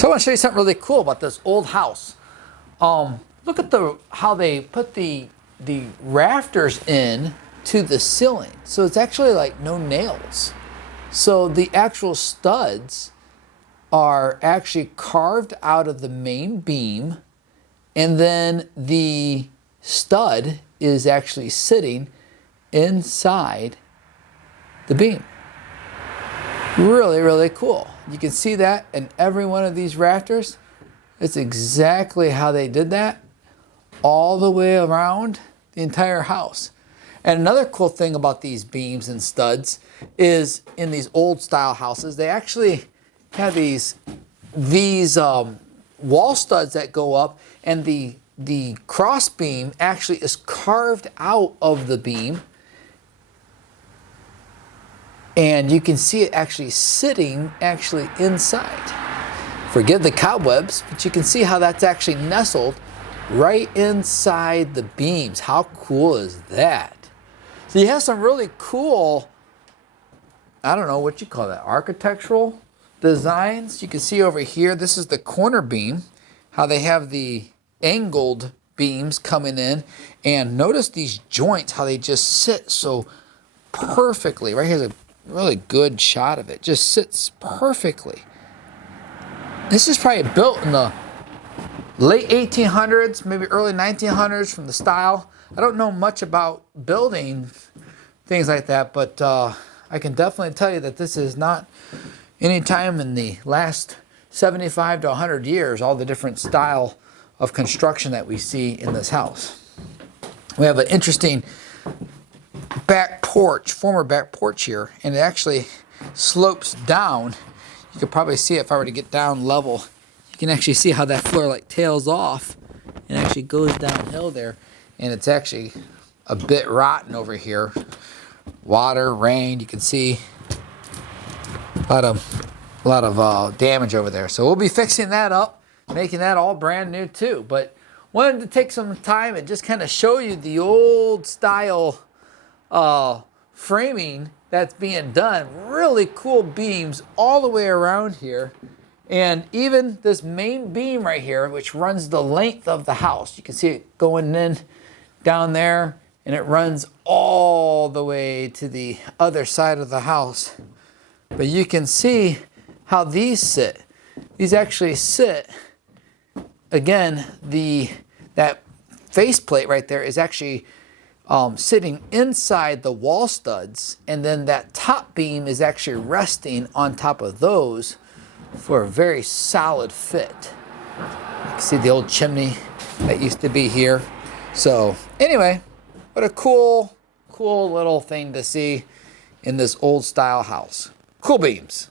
So I want to show you something really cool about this old house. Look at how they put the rafters in to the ceiling. So it's actually like no nails. So the actual studs are actually carved out of the main beam, and then the stud is actually sitting inside the beam. Really, really cool. You can see that in every one of these rafters. It's exactly how they did that all the way around the entire house. And another cool thing about these beams and studs is in these old style houses, they actually have these wall studs that go up, and the cross beam actually is carved out of the beam. And you can see it actually sitting inside. Forgive the cobwebs, but you can see how that's actually nestled right inside the beams. How cool is that? So you have some really cool, I don't know what you call that, architectural designs. You can see over here, this is the corner beam, how they have the angled beams coming in. And notice these joints, how they just sit so perfectly. Right here's a really good shot of it. Just sits perfectly. This is probably built in the late 1800s, maybe early 1900s from the style. I don't know much about building things like that, but I can definitely tell you that this is not any time in the last 75 to 100 years, all the different style of construction that we see in this house. We have an interesting back porch, former back porch here, and it actually slopes down. You could probably see it if I were to get down level. You can actually see how that floor like tails off and actually goes downhill there, and it's actually a bit rotten over here. Water, rain, you can see a lot of damage over there. So we'll be fixing that up, making that all brand new too. But wanted to take some time and just kind of show you the old style framing that's being done. Really cool beams all the way around here. And even this main beam right here, which runs the length of the house. You can see it going in down there, and it runs all the way to the other side of the house. But you can see how these sit. These actually sit, again, that faceplate right there is actually sitting inside the wall studs, and then that top beam is actually resting on top of those for a very solid fit. You can see the old chimney that used to be here. So anyway, what a cool little thing to see in this old style house. Cool beams.